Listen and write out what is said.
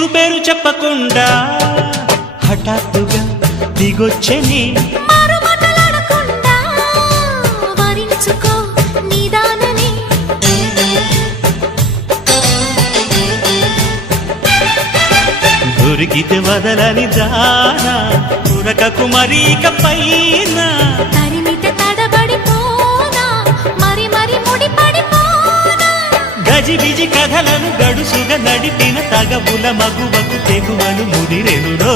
ఊరు పేరు చెప్పకుండా హఠాత్తుగా దిగొచ్చని దొరికితే వదలని దానా ఉరకకు మరీక పైన గజిబిజి కథలను గడుసుగా నడిపిన తగబుల మగువకు తెగువను ముదిరెనురో